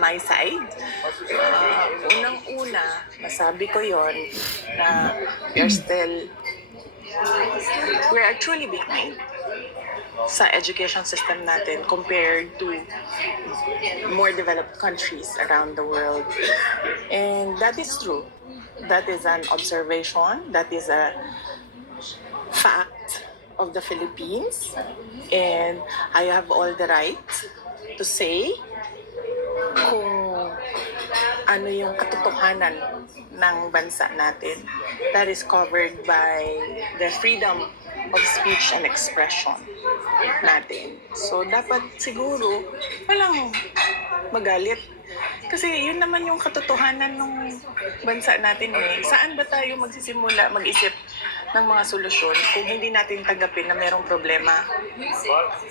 my side. Unang-una, masabi ko yon na we're actually behind sa education system natin compared to more developed countries around the world. And that is true. That is an observation. That is a fact of the Philippines. And I have all the right to say kung ano yung katotohanan ng bansa natin that is covered by the freedom of speech and expression natin. So, dapat siguro walang magalit. Kasi yun naman yung katotohanan ng bansa natin eh. Saan ba tayo magsisimula mag-isip ng mga solusyon kung hindi natin tanggapin na merong problema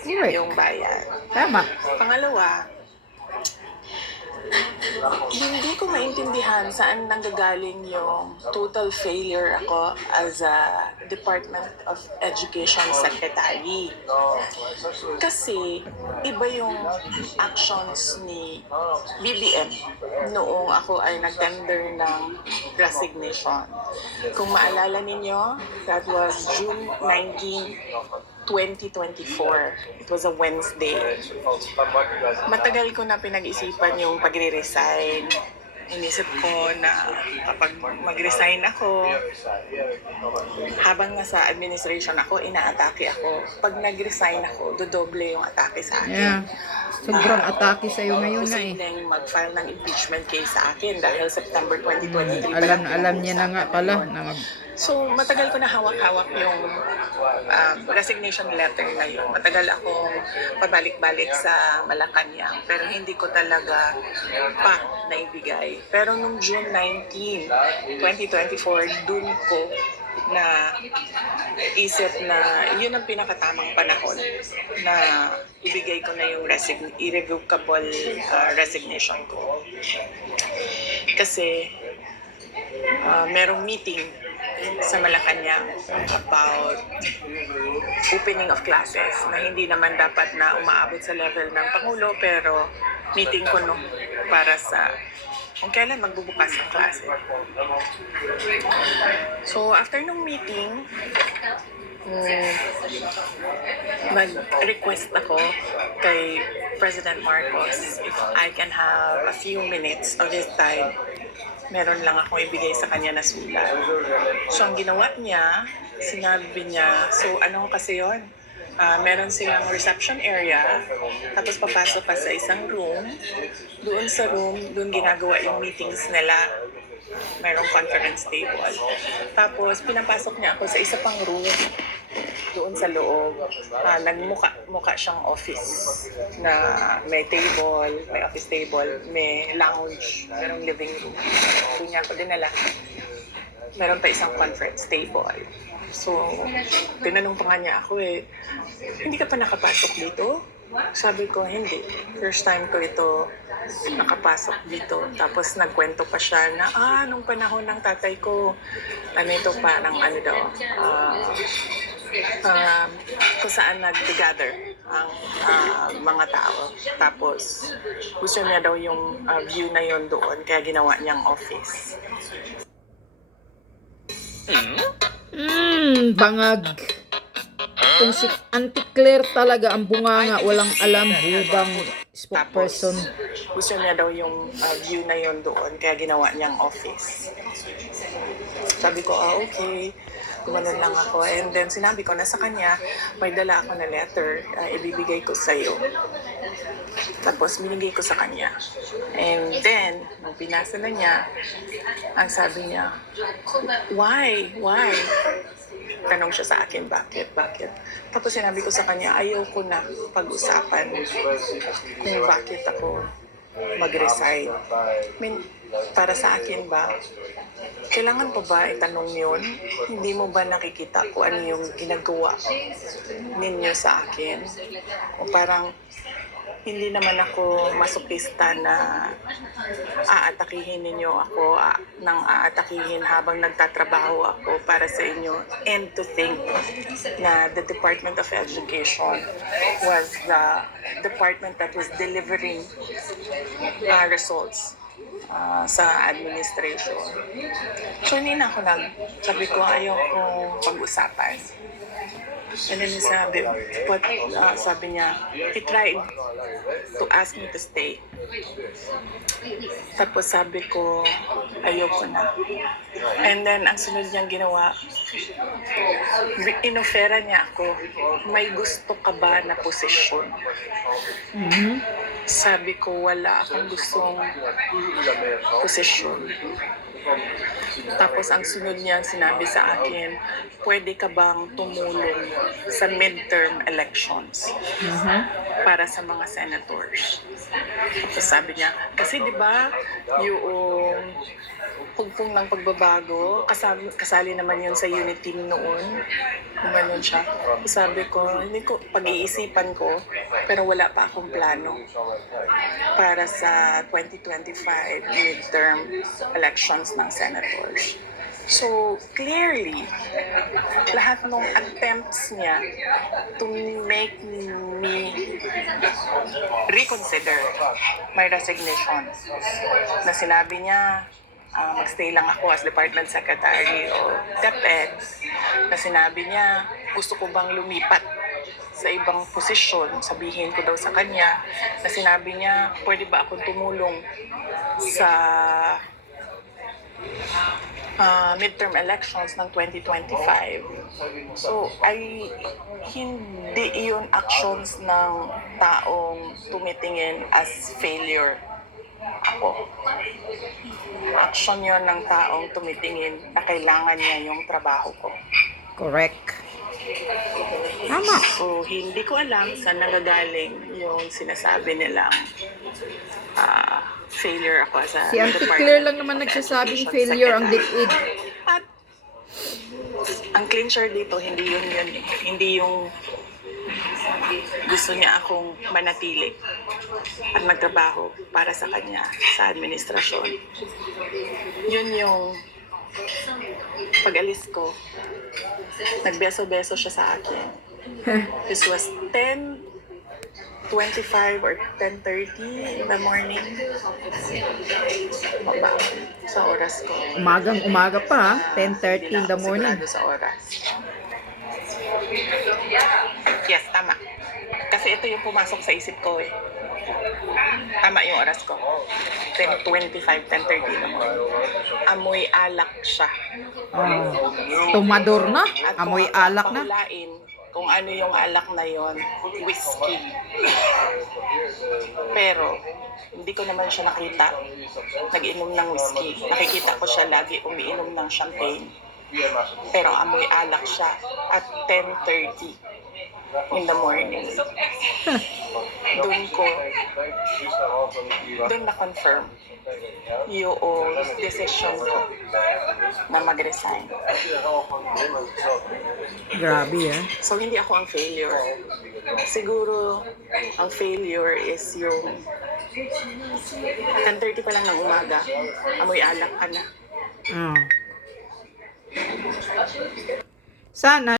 yung bayan? Tama. Pangalawa, hindi ko maintindihan saan nanggagaling yung total failure ako as a Department of Education Secretary. Kasi iba yung actions ni BBM noong ako ay nag-tender ng resignation. Kung maalala ninyo, that was June 19, 2024. It was a Wednesday. Matagal ko na pinag-isipan yung pagre-resign. Inisip ko na kapag mag-resign ako, habang nasa administration ako, inaatake ako. Pag nag-resign ako, dodoble yung atake sa akin. Yeah. Sobrang atake sa'yo ngayon na eh. Posibleng mag-file ng impeachment case sa akin dahil September 2023 Alam niya na nga pala na So, matagal ko na hawak-hawak yung resignation letter na yun. Matagal akong pabalik-balik sa Malacanang, pero hindi ko talaga pa naibigay. Pero nung June 19, 2024, dun ko na isip na yun ang pinakatamang panahon na ibigay ko na yung irrevocable resignation ko. Kasi merong meeting sa Malacanang about opening of classes na hindi naman dapat na umaabot sa level ng Pangulo, pero meeting ko no para sa kung kailan magbubukas ang klase. So after nung meeting, nag-request ako kay President Marcos if I can have a few minutes of his time. Meron lang akong ibigay sa kanya na sulat. So ang ginawa niya, sinabi niya, so ano kasi yun? Meron silang reception area, tapos papasok ka sa isang room. Doon sa room, doon ginagawa yung meetings nila. Merong conference table. Tapos pinapasok niya ako sa isa pang room doon sa loob. Nagmukha siyang office na may table, may office table, may lounge, merong living room. Doon niya ako dinala. Meron pa isang conference table. So, tinanong pa nga niya ako hindi ka pa nakapasok dito? Sabi ko, hindi. First time ko ito nakapasok dito. Tapos nagkwento pa siya na, nung panahon ng tatay ko, ito parang daw, kung saan nag-gather ang mga tao. Tapos, gusto niya daw yung view na yon doon, kaya ginawa niyang office. Bangag. Kung si Auntie Claire talaga ang bunganga, walang alam, hubang spokesperson. Gusto niya daw yung view na yon doon, kaya ginawa niyang office. Sabi ko, okay. Gumanon lang ako. And then sinabi ko na sa kanya, may dala ako na letter, ibibigay ko sa'yo. Tapos binigay ko sa kanya. And then, nung pinasa na niya, ang sabi niya, why? Tanong siya sa akin, bakit? Tapos sinabi ko sa kanya, ayaw ko na pag-usapan kung bakit ako mag-resign. Para sa akin ba, kailangan pa ba itanong yun? Hindi mo ba nakikita kung ano yung ginagawa ninyo sa akin? O parang hindi naman ako masokista na aatakihin ninyo ako nang aatakihin habang nagtatrabaho ako para sa inyo, and to think na the Department of Education was the department that was delivering results sa administration. So hindi na ako sabi ko ayaw kong pag-usapan. And then sabi niya, he tried to ask me to stay. Tapos sabi ko, ayoko na. And then, ang sunod niyang ginawa, inofera niya ako, may gusto ka ba na posisyon? Sabi ko, wala akong gustong posisyon. Tapos ang sunod niyang sinabi sa akin, pwede ka bang tumulong sa midterm elections para sa mga senators? Tapos sabi niya, kasi di ba yung pugpong ng pagbabago, kasali naman yun sa unit team noon. Gumanon siya. Sabi ko, hindi ko, pag-iisipan ko, pero wala pa akong plano para sa 2025 midterm elections ng senators. So, clearly, lahat ng attempts niya to make me reconsider my resignation, na sinabi niya, magstay lang ako as Department Secretary o DepEd, na sinabi niya, gusto ko bang lumipat sa ibang posisyon, sabihin ko daw sa kanya, na sinabi niya, pwede ba akong tumulong sa midterm elections ng 2025. So, hindi yun actions ng taong tumitingin as failure ako. Action yun ng taong tumitingin na kailangan niya yung trabaho ko. Correct. Tama. So, hindi ko alam saan nagagaling yung sinasabi nilang failure ako sa Si Auntie Claire lang naman nagsasabing failure ang DepEd. At ang clincher dito, hindi yun. Hindi yung gusto niya akong manatili at magtrabaho para sa kanya sa administrasyon. Yun yung pag-alis ko, nagbeso-beso siya sa akin. This was 10:25 or 10:30 in the morning. Sa oras ko. Umaga pa, 10:30 in the morning. Sigurado sa oras. Yes, tama. Kasi ito yung pumasok sa isip ko eh. Tama yung oras ko. 10:25, 10:30 in the morning. Amoy alak siya. Tumador na, At amoy kung alak na. pahulain, kung ano yung alak na yon, whiskey. Pero, hindi ko naman siya nakita nag-inom ng whiskey. Nakikita ko siya lagi umiinom ng champagne. Pero amoy alak siya at 10:30 in the morning. Doon na-confirm yung decision ko na mag-resign. Grabe So, hindi ako ang failure. Siguro, ang failure is yung 10:30 pa lang ng umaga, amoy alak ka na. Sana